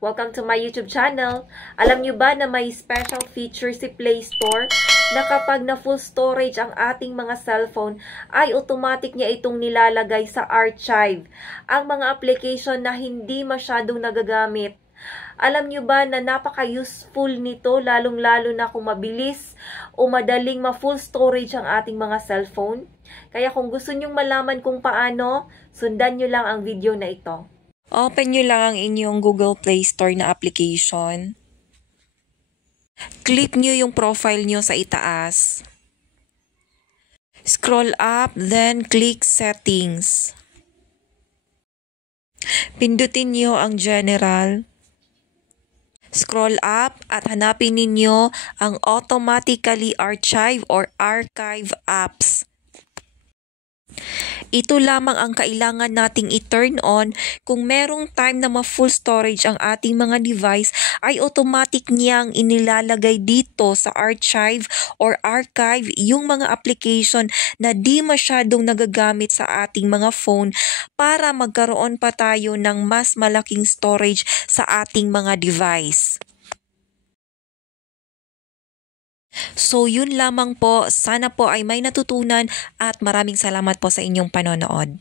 Welcome to my YouTube channel. Alam nyo ba na may special feature si Play Store na kapag na full storage ang ating mga cellphone ay automatic niya itong nilalagay sa archive ang mga application na hindi masyadong nagagamit. Alam nyo ba na napaka-useful nito lalong-lalo na kung mabilis o madaling ma-full storage ang ating mga cellphone? Kaya kung gusto nyong malaman kung paano, sundan nyo lang ang video na ito. Open nyo lang ang inyong Google Play Store na application. Click nyo yung profile nyo sa itaas. Scroll up, then click Settings. Pindutin nyo ang General. Scroll up at hanapin ninyo ang Automatically Archive or Archive Apps. Ito lamang ang kailangan nating i-turn on kung merong time na ma-full storage ang ating mga device ay automatic niyang inilalagay dito sa archive or archive yung mga application na di masyadong nagagamit sa ating mga phone para magkaroon pa tayo ng mas malaking storage sa ating mga device. So yun lamang po, sana po ay may natutunan at maraming salamat po sa inyong panonood.